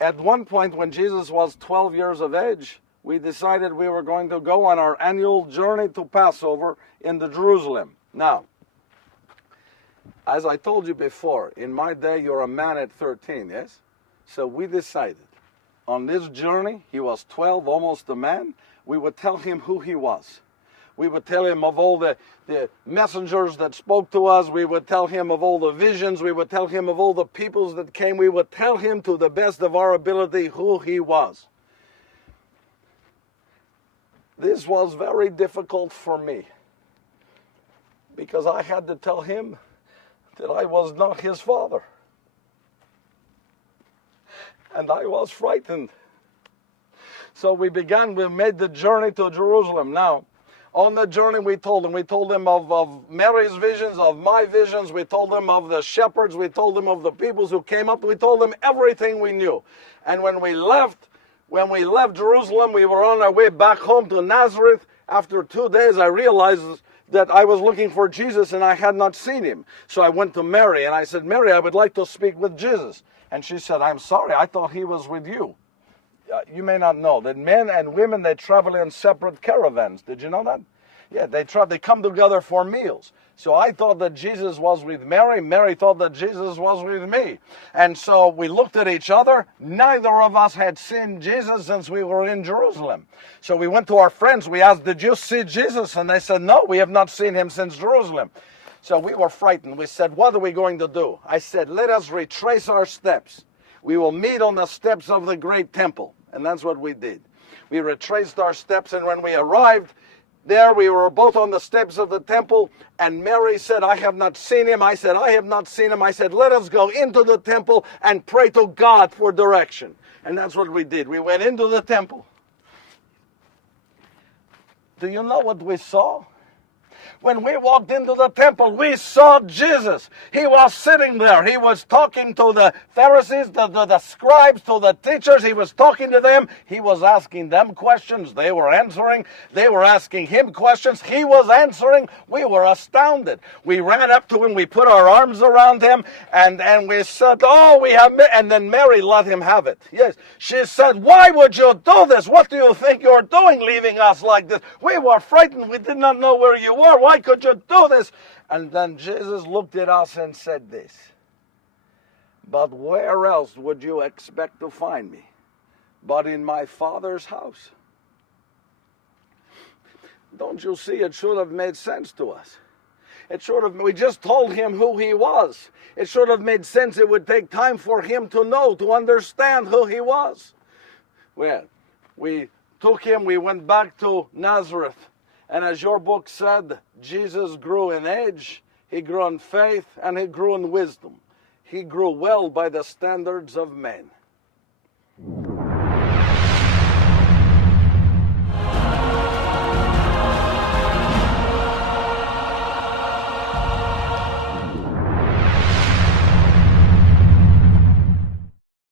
At one point when Jesus was 12 years of age, we decided we were going to go on our annual journey to Passover into Jerusalem. Now, as I told you before, in my day you're a man at 13, yes? So we decided on this journey, he was 12, almost a man, we would tell him who he was. We would tell him of all the messengers that spoke to us. We would tell him of all the visions. We would tell him of all the peoples that came. We would tell him to the best of our ability who he was. This was very difficult for me because I had to tell him that I was not his father. And I was frightened. So we made the journey to Jerusalem. Now, on the journey we told him of Mary's visions, of my visions, we told him of the shepherds, we told him of the peoples who came up, we told him everything we knew. And when we left Jerusalem, we were on our way back home to Nazareth. After 2 days, I realized that I was looking for Jesus and I had not seen him. So I went to Mary and I said, Mary, I would like to speak with Jesus. And she said, I'm sorry, I thought he was with you. You may not know that men and women, they travel in separate caravans. Did you know that? Yeah, they come together for meals. So I thought that Jesus was with Mary. Mary thought that Jesus was with me. And so we looked at each other. Neither of us had seen Jesus since we were in Jerusalem. So we went to our friends. We asked, did you see Jesus? And they said, no, we have not seen him since Jerusalem. So we were frightened. We said, what are we going to do? I said, let us retrace our steps. We will meet on the steps of the great temple. And that's what we did. We retraced our steps, and when we arrived there, we were both on the steps of the temple, and Mary said, I have not seen him. I said, I have not seen him. I said, let us go into the temple and pray to God for direction. And that's what we did. We went into the temple. Do you know what we saw? When we walked into the temple, we saw Jesus. He was sitting there. He was talking to the Pharisees, the scribes, to the teachers. He was talking to them. He was asking them questions. They were answering. They were asking him questions. He was answering. We were astounded. We ran up to him. We put our arms around him. And we said, oh, we have... And then Mary let him have it. Yes. She said, why would you do this? What do you think you're doing, leaving us like this? We were frightened. We did not know where you were. Why could you do this? And then Jesus looked at us and said this, but where else would you expect to find me but in my Father's house? Don't you see, it should have made sense to us. We just told him who he was. It should have made sense. It would take time for him to know, to understand who he was. Well, we took him, we went back to Nazareth. And as your book said, Jesus grew in age, he grew in faith, and he grew in wisdom. He grew well by the standards of men.